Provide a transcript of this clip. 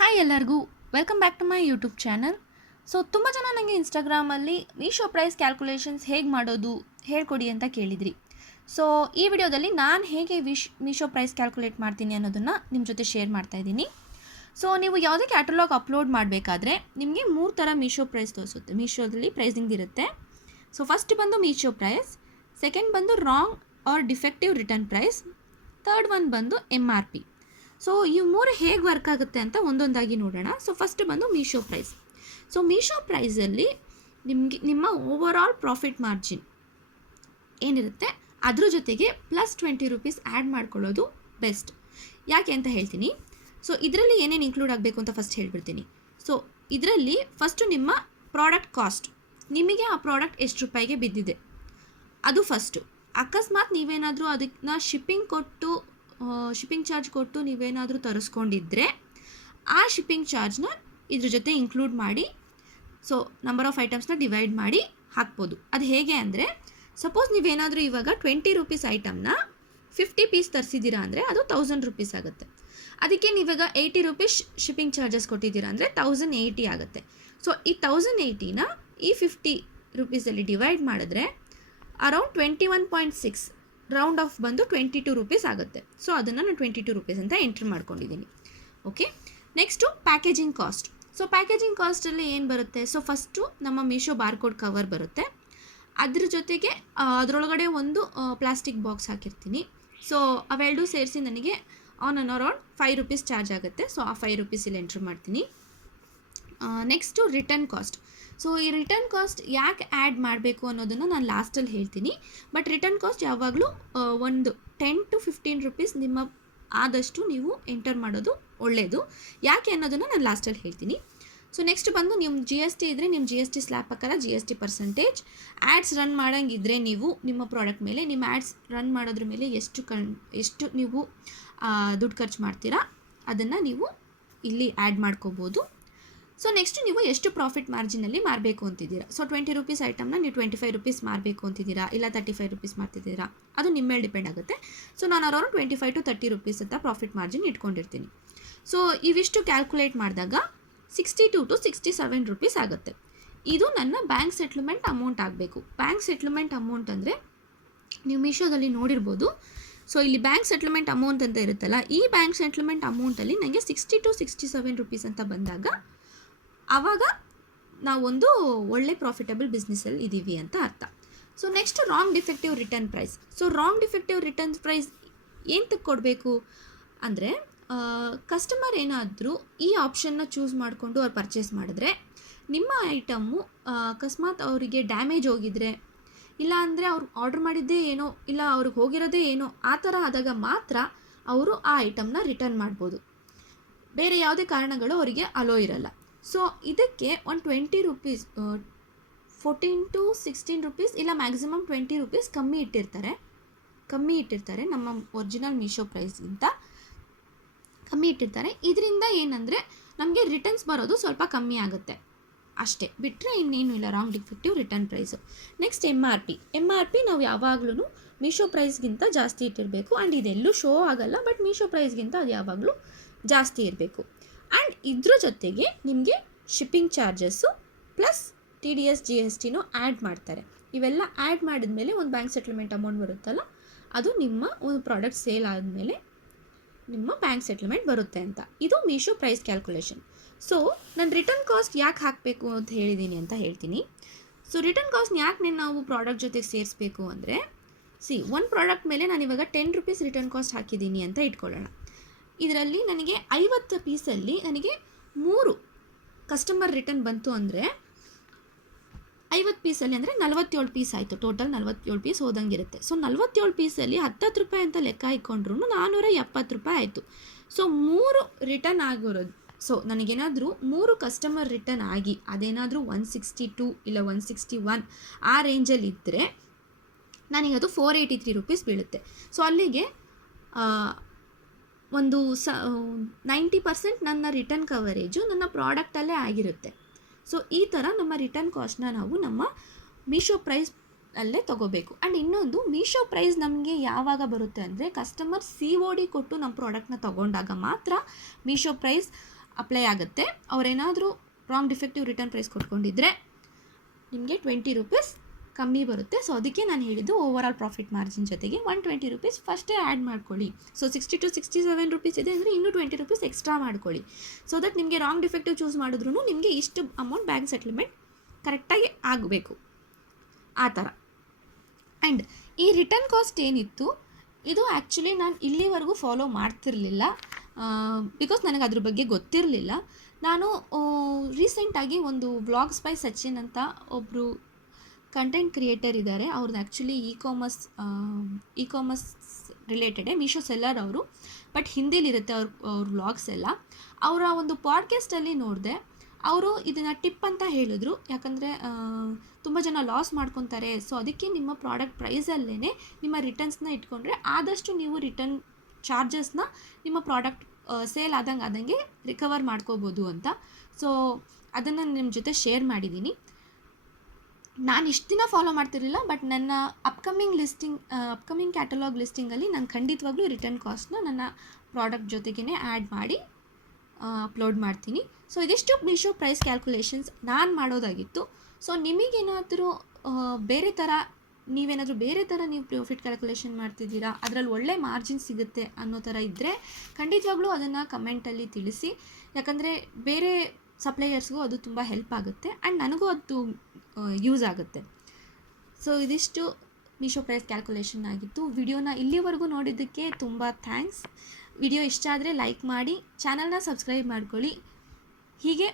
Hi ಎಲ್ಲರಿಗೂ. Welcome back to my YouTube channel so ತುಂಬ ಜನ ನನಗೆ ಇನ್ಸ್ಟಾಗ್ರಾಮಲ್ಲಿ ಮೀಶೋ ಪ್ರೈಸ್ ಕ್ಯಾಲ್ಕುಲೇಷನ್ಸ್ ಹೇಗೆ ಮಾಡೋದು ಹೇಳ್ಕೊಡಿ ಅಂತ ಕೇಳಿದ್ರಿ. ಸೊ ಈ ವಿಡಿಯೋದಲ್ಲಿ ನಾನು ಹೇಗೆ ವಿಶ್ ಮೀಶೋ ಪ್ರೈಸ್ ಕ್ಯಾಲ್ಕುಲೇಟ್ ಮಾಡ್ತೀನಿ ಅನ್ನೋದನ್ನು ನಿಮ್ಮ ಜೊತೆ ಶೇರ್ ಮಾಡ್ತಾ ಇದ್ದೀನಿ. ಸೊ ನೀವು ಯಾವುದೇ ಕ್ಯಾಟಲಾಗ್ ಅಪ್ಲೋಡ್ ಮಾಡಬೇಕಾದ್ರೆ ನಿಮಗೆ ಮೂರು ಥರ ಮೀಶೋ ಪ್ರೈಸ್ ತೋರಿಸುತ್ತೆ. ಮೀಶೋದಲ್ಲಿ ಪ್ರೈಸಿಂಗ್ ಇರುತ್ತೆ. ಸೊ ಫಸ್ಟ್ ಬಂದು ಮೀಶೋ ಪ್ರೈಸ್ ಸೆಕೆಂಡ್ ಬಂದು wrong or defective return price third one ಬಂದು ಎಂ ಆರ್ ಪಿ ಸೊ ಈ ಮೂರು ಹೇಗೆ ವರ್ಕ್ ಆಗುತ್ತೆ ಅಂತ ಒಂದೊಂದಾಗಿ ನೋಡೋಣ. ಸೊ ಫಸ್ಟ್ ಬಂದು ಮೀಶೋ ಪ್ರೈಸ್ ಸೊ ಮೀಶೋ ಪ್ರೈಸಲ್ಲಿ ನಿಮಗೆ, ನಿಮ್ಮ ಓವರ್ ಆಲ್ ಪ್ರಾಫಿಟ್ ಮಾರ್ಜಿನ್ ಏನಿರುತ್ತೆ? ಅದ್ರ ಜೊತೆಗೆ ಪ್ಲಸ್ ಟ್ವೆಂಟಿ ರುಪೀಸ್ ಆ್ಯಡ್ ಮಾಡ್ಕೊಳ್ಳೋದು ಬೆಸ್ಟ್ ಯಾಕೆ ಅಂತ ಹೇಳ್ತೀನಿ. ಸೊ ಇದರಲ್ಲಿ ಏನೇನು ಇನ್ಕ್ಲೂಡ್ ಆಗಬೇಕು ಅಂತ ಫಸ್ಟ್ ಹೇಳ್ಬಿಡ್ತೀನಿ. ಸೊ ಇದರಲ್ಲಿ ಫಸ್ಟು ನಿಮ್ಮ ಪ್ರಾಡಕ್ಟ್ ಕಾಸ್ಟ್ ನಿಮಗೆ ಆ ಪ್ರಾಡಕ್ಟ್ ಎಷ್ಟು ರೂಪಾಯಿಗೆ ಬಿದ್ದಿದೆ? ಅದು ಫಸ್ಟು ಅಕಸ್ಮಾತ್ ನೀವೇನಾದರೂ ಅದಕ್ಕೆ ಶಿಪ್ಪಿಂಗ್ ಕೊಟ್ಟು ಶಿಪ್ಪಿಂಗ್ ಚಾರ್ಜ್ ಕೊಟ್ಟು ನೀವೇನಾದರೂ ತರಿಸ್ಕೊಂಡಿದ್ರೆ ಆ ಶಿಪ್ಪಿಂಗ್ ಚಾರ್ಜ್ನ ಇದ್ರ ಜೊತೆ ಇನ್ಕ್ಲೂಡ್ ಮಾಡಿ ಸೊ ನಂಬರ್ ಆಫ್ ಐಟಮ್ಸ್ನ ಡಿವೈಡ್ ಮಾಡಿ ಹಾಕ್ಬೋದು. ಅದು ಹೇಗೆ ಅಂದರೆ ಸಪೋಸ್ ನೀವೇನಾದರೂ ಇವಾಗ ಟ್ವೆಂಟಿ ರುಪೀಸ್ ಐಟಮ್ನ ಫಿಫ್ಟಿ ಪೀಸ್ ತರಿಸಿದ್ದೀರಾ ಅಂದರೆ ಅದು ತೌಸಂಡ್ ರುಪೀಸ್ ಆಗುತ್ತೆ. ಅದಕ್ಕೆ ನೀವಾಗ ಏಯ್ಟಿ ರುಪೀಸ್ ಶಿಪ್ಪಿಂಗ್ ಚಾರ್ಜಸ್ ಕೊಟ್ಟಿದ್ದೀರಾ ಅಂದರೆ ತೌಸಂಡ್ ಏಯ್ಟಿ ಆಗುತ್ತೆ. ಸೊ ಈ ತೌಸಂಡ್ ಏಯ್ಟಿನ ಈ ಫಿಫ್ಟಿ ರುಪೀಸಲ್ಲಿ ಡಿವೈಡ್ ಮಾಡಿದ್ರೆ around twenty one point six round off ಬಂದು ಟ್ವೆಂಟಿ ಟು ರುಪೀಸ್ ಆಗುತ್ತೆ. ಸೊ ಅದನ್ನು ನಾನು ಟ್ವೆಂಟಿ ಟು ರುಪೀಸ್ ಅಂತ ಎಂಟ್ರಿ ಮಾಡ್ಕೊಂಡಿದ್ದೀನಿ okay next packaging cost so packaging ಕಾಸ್ಟಲ್ಲಿ ಏನು ಬರುತ್ತೆ? ಸೊ ಫಸ್ಟು ನಮ್ಮ ಮೀಶೋ ಬಾರ್ಕೋಡ್ ಕವರ್ ಬರುತ್ತೆ. ಅದ್ರ ಜೊತೆಗೆ ಅದರೊಳಗಡೆ ಒಂದು ಪ್ಲಾಸ್ಟಿಕ್ ಬಾಕ್ಸ್ ಹಾಕಿರ್ತೀನಿ. ಸೊ ಅವೆರಡೂ ಸೇರಿಸಿ ನನಗೆ on an around five rupees charge ಆಗುತ್ತೆ. ಸೊ ಆ ಫೈವ್ ರುಪೀಸ್ ಇಲ್ಲಿ ಎಂಟ್ರಿ ಮಾಡ್ತೀನಿ. ನೆಕ್ಸ್ಟು ರಿಟರ್ನ್ ಕಾಸ್ಟ್ ಸೊ ಈ ರಿಟರ್ನ್ ಕಾಸ್ಟ್ ಯಾಕೆ ಆ್ಯಡ್ ಮಾಡಬೇಕು ಅನ್ನೋದನ್ನು ನಾನು ಲಾಸ್ಟಲ್ಲಿ ಹೇಳ್ತೀನಿ. ಬಟ್ ರಿಟರ್ನ್ ಕಾಸ್ಟ್ ಯಾವಾಗಲೂ ಒಂದು ಟೆನ್ ಟು ಫಿಫ್ಟೀನ್ ರುಪೀಸ್ ನಿಮ್ಮ ಆದಷ್ಟು ನೀವು ಎಂಟರ್ ಮಾಡೋದು ಒಳ್ಳೆಯದು ಯಾಕೆ ಅನ್ನೋದನ್ನು ನಾನು ಲಾಸ್ಟಲ್ಲಿ ಹೇಳ್ತೀನಿ. ಸೊ ನೆಕ್ಸ್ಟ್ ಬಂದು ನಿಮ್ಮ ಜಿ ಎಸ್ ಟಿ ಇದ್ದರೆ ನಿಮ್ಮ ಜಿ ಎಸ್ ಟಿ ಸ್ಲ್ಯಾಬ್ ಪ್ರಕಾರ G S T percentage ads run ಮಾಡೋಂಗಿದ್ರೆ ನೀವು ನಿಮ್ಮ ಪ್ರಾಡಕ್ಟ್ ಮೇಲೆ, ನಿಮ್ಮ ಆ್ಯಡ್ಸ್ ರನ್ ಮಾಡೋದ್ರ ಮೇಲೆ ಎಷ್ಟು ಕಣ್, ಎಷ್ಟು ನೀವು ದುಡ್ಡು ಖರ್ಚು ಮಾಡ್ತೀರಾ, ಅದನ್ನು ನೀವು ಇಲ್ಲಿ ಆ್ಯಡ್ ಮಾಡ್ಕೋಬೋದು. ಸೊ ನೆಕ್ಸ್ಟ್ ನೀವು ಎಷ್ಟು ಪ್ರಾಫಿಟ್ ಮಾರ್ಜಿನಲ್ಲಿ ಮಾರಬೇಕು ಅಂತಿದ್ದೀರಾ? ಸೊ ಟ್ವೆಂಟಿ ರುಪೀಸ್ ಐಟಮ್ನ ನೀವು ಟ್ವೆಂಟಿ ಫೈವ್ ರುಪೀಸ್ ಮಾರಬೇಕು ಅಂತಿದ್ದೀರಾ? ಇಲ್ಲ ತರ್ಟಿ ಫೈವ್ ರುಪೀಸ್ ಮಾಡ್ತಿದ್ದೀರಾ? ಅದು ನಿಮ್ಮ ಮೇಲೆ ಡಿಪೆಂಡ್ ಆಗುತ್ತೆ. ಸೊ ನಾನು around twenty five to thirty rupees ಅಂತ ಪ್ರಾಫಿಟ್ ಮಾರ್ಜಿನ್ ಇಟ್ಕೊಂಡಿರ್ತೀನಿ. ಸೊ ಇವಿಷ್ಟು ಕ್ಯಾಲ್ಕುಲೇಟ್ ಮಾಡಿದಾಗ sixty two to sixty seven rupees ಆಗುತ್ತೆ. ಇದು ನನ್ನ ಬ್ಯಾಂಕ್ ಸೆಟ್ಲ್ಮೆಂಟ್ ಅಮೌಂಟ್ ಆಗಬೇಕು. ಬ್ಯಾಂಕ್ ಸೆಟ್ಲ್ಮೆಂಟ್ ಅಮೌಂಟ್ ಅಂದರೆ ನೀವು ಮೀಶೋದಲ್ಲಿ ನೋಡಿರ್ಬೋದು. ಸೊ ಇಲ್ಲಿ ಬ್ಯಾಂಕ್ ಸೆಟ್ಲ್ಮೆಂಟ್ ಅಮೌಂಟ್ ಅಂತ ಇರುತ್ತಲ್ಲ, ಈ ಬ್ಯಾಂಕ್ ಸೆಟ್ಲ್ಮೆಂಟ್ ಅಮೌಂಟಲ್ಲಿ ನನಗೆ sixty two sixty seven rupees ಅಂತ ಬಂದಾಗ ಆವಾಗ ನಾವೊಂದು ಒಳ್ಳೆ ಪ್ರಾಫಿಟಬಲ್ ಬಿಸ್ನೆಸ್ಸಲ್ಲಿ ಇದ್ದೀವಿ ಅಂತ ಅರ್ಥ. So next wrong defective return price so wrong defective return price ಏನು ಕೊಡಬೇಕು? ಅಂದರೆ ಕಸ್ಟಮರ್ ಏನಾದರೂ ಈ ಆಪ್ಷನ್ನ ಚೂಸ್ ಮಾಡಿಕೊಂಡು ಅವ್ರು ಪರ್ಚೇಸ್ ಮಾಡಿದ್ರೆ, ನಿಮ್ಮ ಐಟಮ್ಮು ಅಕಸ್ಮಾತ್ ಅವರಿಗೆ ಡ್ಯಾಮೇಜ್ ಹೋಗಿದ್ರೆ, ಇಲ್ಲ ಅಂದರೆ ಅವ್ರು ಆರ್ಡ್ರ್ ಮಾಡಿದ್ದೇ ಏನೋ, ಇಲ್ಲ ಅವ್ರಿಗೆ ಹೋಗಿರೋದೇ ಏನೋ, ಆ ಥರ ಆದಾಗ ಮಾತ್ರ ಅವರು ಆ ಐಟಮ್ನ ರಿಟರ್ನ್ ಮಾಡ್ಬೋದು. ಬೇರೆ ಯಾವುದೇ ಕಾರಣಗಳು ಅವರಿಗೆ ಅಲೋ ಇರಲ್ಲ. ಸೊ ಇದಕ್ಕೆ ಒಂದು twenty rupees fourteen to sixteen rupees ಇಲ್ಲ ಮ್ಯಾಕ್ಸಿಮಮ್ ಟ್ವೆಂಟಿ ರುಪೀಸ್ ಕಮ್ಮಿ ಇಟ್ಟಿರ್ತಾರೆ. ಕಮ್ಮಿ ಇಟ್ಟಿರ್ತಾರೆ ನಮ್ಮ ಒರಿಜಿನಲ್ ಮೀಶೋ ಪ್ರೈಸ್ಗಿಂತ ಕಮ್ಮಿ ಇಟ್ಟಿರ್ತಾರೆ. ಇದರಿಂದ ಏನಂದರೆ ನಮಗೆ ರಿಟರ್ನ್ಸ್ ಬರೋದು ಸ್ವಲ್ಪ ಕಮ್ಮಿ ಆಗುತ್ತೆ. ಅಷ್ಟೇ. ಬಿಟ್ಟರೆ ಇನ್ನೇನು ಇಲ್ಲ. Wrong defective return price next M R P M R P ನಾವು ಯಾವಾಗಲೂ ಮೀಶೋ ಪ್ರೈಸ್ಗಿಂತ ಜಾಸ್ತಿ ಇಟ್ಟಿರಬೇಕು. ಆ್ಯಂಡ್ ಇದೆಲ್ಲೂ ಶೋ ಆಗಲ್ಲ ಬಟ್ ಮೀಶೋ ಪ್ರೈಸ್ಗಿಂತ ಅದು ಯಾವಾಗಲೂ ಜಾಸ್ತಿ ಇರಬೇಕು. ಆ್ಯಂಡ್ ಇದ್ರ ಜೊತೆಗೆ ನಿಮಗೆ shipping charges plus T D S G S ಟಿನೂ add ಮಾಡ್ತಾರೆ. ಇವೆಲ್ಲ ಆ್ಯಡ್ ಮಾಡಿದ್ಮೇಲೆ ಒಂದು ಬ್ಯಾಂಕ್ ಸೆಟ್ಲ್ಮೆಂಟ್ ಅಮೌಂಟ್ ಬರುತ್ತಲ್ಲ, ಅದು ನಿಮ್ಮ ಒಂದು ಪ್ರಾಡಕ್ಟ್ ಸೇಲ್ ಆದಮೇಲೆ ನಿಮ್ಮ ಬ್ಯಾಂಕ್ ಸೆಟ್ಲ್ಮೆಂಟ್ ಬರುತ್ತೆ ಅಂತ. ಇದು ಮೀಶೋ ಪ್ರೈಸ್ ಕ್ಯಾಲ್ಕುಲೇಷನ್ ಸೊ ನಾನು ರಿಟರ್ನ್ ಕಾಸ್ಟ್ ಯಾಕೆ ಹಾಕಬೇಕು ಅಂತ ಹೇಳಿದ್ದೀನಿ ಅಂತ ಹೇಳ್ತೀನಿ. ಸೊ ರಿಟರ್ನ್ ಕಾಸ್ಟ್ ಯಾಕೆ ನಾವು ಪ್ರಾಡಕ್ಟ್ ಜೊತೆಗೆ ಸೇರಿಸ್ಬೇಕು ಅಂದರೆ ಸಿ ಒಂದು ಪ್ರಾಡಕ್ಟ್ ಮೇಲೆ ನಾನು ಇವಾಗ ಟೆನ್ ರುಪೀಸ್ ರಿಟರ್ನ್ ಕಾಸ್ಟ್ ಹಾಕಿದ್ದೀನಿ ಅಂತ ಇಟ್ಕೊಳ್ಳೋಣ. ಇದರಲ್ಲಿ ನನಗೆ ಐವತ್ತು ಪೀಸಲ್ಲಿ ನನಗೆ ಮೂರು ಕಸ್ಟಮರ್ ರಿಟರ್ನ್ ಬಂತು ಅಂದರೆ ಐವತ್ತು ಪೀಸಲ್ಲಿ ಅಂದರೆ ನಲವತ್ತೇಳು ಪೀಸ್ ಆಯಿತು. ಟೋಟಲ್ ನಲವತ್ತೇಳು ಪೀಸ್ ಹೋದಂಗಿರುತ್ತೆ. ಸೊ ನಲವತ್ತೇಳು ಪೀಸಲ್ಲಿ ಹತ್ತತ್ತು ರೂಪಾಯಿ ಅಂತ ಲೆಕ್ಕ ಹಾಕ್ಕೊಂಡ್ರು ನಾನ್ನೂರ ಎಪ್ಪತ್ತು ರೂಪಾಯಿ ಆಯಿತು. ಸೊ ಮೂರು ರಿಟರ್ನ್ ಆಗಿರೋದು ಸೊ ನನಗೇನಾದರೂ ಮೂರು ಕಸ್ಟಮರ್ ರಿಟರ್ನ್ ಆಗಿ ಅದೇನಾದರೂ ಒನ್ ಸಿಕ್ಸ್ಟಿ ಟೂ ಇಲ್ಲ ಒನ್ ಸಿಕ್ಸ್ಟಿ ಒನ್ ಆ ರೇಂಜಲ್ಲಿ ಇದ್ದರೆ ನನಗೆ ಅದು ಫೋರ್ ಏಯ್ಟಿ ತ್ರೀ ರುಪೀಸ್ ಬೀಳುತ್ತೆ. ಸೊ ಅಲ್ಲಿಗೆ ಒಂದು ಸ ನೈಂಟಿ ಪರ್ಸೆಂಟ್ ನನ್ನ ರಿಟರ್ನ್ ಕವರೇಜು ನನ್ನ ಪ್ರಾಡಕ್ಟಲ್ಲೇ ಆಗಿರುತ್ತೆ. ಸೊ ಈ ಥರ ನಮ್ಮ ರಿಟರ್ನ್ ಕಾಸ್ಟ್ನ ನಾವು ನಮ್ಮ ಮೀಶೋ ಪ್ರೈಸ್ ಅಲ್ಲೇ ತಗೋಬೇಕು. ಆ್ಯಂಡ್ ಇನ್ನೊಂದು ಮೀಶೋ ಪ್ರೈಸ್ ನಮಗೆ ಯಾವಾಗ ಬರುತ್ತೆ ಅಂದರೆ ಕಸ್ಟಮರ್ ಸಿ ಒ ಡಿ ಕೊಟ್ಟು ನಮ್ಮ ಪ್ರಾಡಕ್ಟ್ನ ತೊಗೊಂಡಾಗ ಮಾತ್ರ ಮೀಶೋ ಪ್ರೈಸ್ ಅಪ್ಲೈ ಆಗುತ್ತೆ. ಅವರೇನಾದರೂ ರಾಂಗ್ ಡಿಫೆಕ್ಟಿವ್ ರಿಟರ್ನ್ ಪ್ರೈಸ್ ಕೊಟ್ಕೊಂಡಿದ್ರೆ ನಿಮಗೆ ಟ್ವೆಂಟಿ ರುಪೀಸ್ ಕಮ್ಮಿ ಬರುತ್ತೆ. ಸೊ ಅದಕ್ಕೆ ನಾನು ಹೇಳಿದ್ದು ಓವರ್ ಆಲ್ ಪ್ರಾಫಿಟ್ ಮಾರ್ಜಿನ್ ಜೊತೆಗೆ ಒನ್ ಟ್ವೆಂಟಿ ರುಪೀಸ್ ಫಸ್ಟೇ ಆ್ಯಡ್ ಮಾಡ್ಕೊಳ್ಳಿ. So sixty two sixty seven rupees ಇದೆ ಅಂದರೆ ಇನ್ನೂ ಟ್ವೆಂಟಿ ರುಪೀಸ್ ಎಕ್ಸ್ಟ್ರಾ ಮಾಡ್ಕೊಳ್ಳಿ. ಸೊ ದಟ್ ನಿಮಗೆ ರಾಂಗ್ ಡಿಫೆಕ್ಟಿವ್ ಚೂಸ್ ಮಾಡಿದ್ರು ನಿಮಗೆ ಇಷ್ಟು ಅಮೌಂಟ್ ಬ್ಯಾಂಕ್ ಸೆಟ್ಲ್ಮೆಂಟ್ ಕರೆಕ್ಟಾಗಿ ಆಗಬೇಕು. ಆ ಥರ. ಆ್ಯಂಡ್ ಈ ರಿಟರ್ನ್ ಕಾಸ್ಟ್ ಏನಿತ್ತು? ಇದು ಆ್ಯಕ್ಚುಲಿ ನಾನು ಇಲ್ಲಿವರೆಗೂ ಫಾಲೋ ಮಾಡ್ತಿರಲಿಲ್ಲ. ಬಿಕಾಸ್ ನನಗೆ ಅದ್ರ ಬಗ್ಗೆ ಗೊತ್ತಿರಲಿಲ್ಲ. ನಾನು ರೀಸೆಂಟಾಗಿ ಒಂದು ವ್ಲಾಗ್ಸ್ ಬೈ ಸಚಿನ್ ಅಂತ ಒಬ್ಬರು ಕಂಟೆಂಟ್ ಕ್ರಿಯೇಟರ್ ಇದ್ದಾರೆ ಅವ್ರದ್ದು actually e commerce e commerce ರಿಲೇಟೆಡೇ Meesho seller ಅವರು. ಬಟ್ ಹಿಂದಿಲಿರುತ್ತೆ ಅವ್ರ ಅವ್ರ ವ್ಲಾಗ್ಸ್ ಎಲ್ಲ. ಅವರ ಒಂದು ಪಾಡ್ಕಾಸ್ಟಲ್ಲಿ ನೋಡಿದೆ, ಅವರು ಇದನ್ನು ಟಿಪ್ ಅಂತ ಹೇಳಿದ್ರು. ಯಾಕಂದರೆ ತುಂಬ ಜನ ಲಾಸ್ ಮಾಡ್ಕೊತಾರೆ. ಸೊ ಅದಕ್ಕೆ ನಿಮ್ಮ ಪ್ರಾಡಕ್ಟ್ ಪ್ರೈಸಲ್ಲೇ ನಿಮ್ಮ ರಿಟರ್ನ್ಸ್ನ ಇಟ್ಕೊಂಡ್ರೆ ಆದಷ್ಟು ನೀವು ರಿಟರ್ನ್ ಚಾರ್ಜಸ್ನ ನಿಮ್ಮ ಪ್ರಾಡಕ್ಟ್ ಸೇಲ್ ಆದಂಗೆ ಆದಂಗೆ ರಿಕವರ್ ಮಾಡ್ಕೋಬೋದು ಅಂತ. ಸೊ ಅದನ್ನು ನಿಮ್ಮ ಜೊತೆ ಶೇರ್ ಮಾಡಿದ್ದೀನಿ ನಾನು ಇಷ್ಟು ದಿನ ಫಾಲೋ ಮಾಡ್ತಿರಲಿಲ್ಲ ಬಟ್ ನನ್ನ ಅಪ್ಕಮಿಂಗ್ ಲಿಸ್ಟಿಂಗ್ ಅಪ್ಕಮಿಂಗ್ ಕ್ಯಾಟಲಾಗ್ ಲಿಸ್ಟಿಂಗಲ್ಲಿ ನಾನು ಖಂಡಿತವಾಗ್ಲೂ ರಿಟರ್ನ್ ಕಾಸ್ಟ್ನ ನನ್ನ ಪ್ರಾಡಕ್ಟ್ ಜೊತೆಗೇ ಆ್ಯಡ್ ಮಾಡಿ ಅಪ್ಲೋಡ್ ಮಾಡ್ತೀನಿ. ಸೊ ಇದಿಷ್ಟು ಮೀಶೋ ಪ್ರೈಸ್ ಕ್ಯಾಲ್ಕುಲೇಷನ್ಸ್ ನಾನು ಮಾಡೋದಾಗಿತ್ತು. ಸೊ ನಿಮಗೇನಾದರೂ ಬೇರೆ ಥರ ನೀವೇನಾದರೂ ಬೇರೆ ಥರ ನೀವು ಪ್ರಾಫಿಟ್ ಕ್ಯಾಲ್ಕುಲೇಷನ್ ಮಾಡ್ತಿದ್ದೀರಾ, ಅದರಲ್ಲಿ ಒಳ್ಳೆ ಮಾರ್ಜಿನ್ ಸಿಗುತ್ತೆ ಅನ್ನೋ ಥರ ಇದ್ದರೆ ಖಂಡಿತವಾಗ್ಲೂ ಅದನ್ನು ಕಮೆಂಟಲ್ಲಿ ತಿಳಿಸಿ. ಯಾಕಂದರೆ ಬೇರೆ ಸಪ್ಲೈಯರ್ಸ್ಗೂ ಅದು ತುಂಬ ಹೆಲ್ಪ್ ಆಗುತ್ತೆ. ಆ್ಯಂಡ್ ನನಗೂ ಅದು ಯೂಸ್ ಆಗುತ್ತೆ. ಸೊ ಇದಿಷ್ಟು ಮೀಶೋ ಪ್ರೈಸ್ ಕ್ಯಾಲ್ಕುಲೇಷನ್ ಆಗಿತ್ತು. ವಿಡಿಯೋನ ಇಲ್ಲಿವರೆಗೂ ನೋಡಿದ್ದಕ್ಕೆ ತುಂಬ ಥ್ಯಾಂಕ್ಸ್ ವಿಡಿಯೋ ಇಷ್ಟ ಆದರೆ ಲೈಕ್ ಮಾಡಿ ಚಾನಲ್ನ ಸಬ್ಸ್ಕ್ರೈಬ್ ಮಾಡ್ಕೊಳ್ಳಿ. ಹೀಗೆ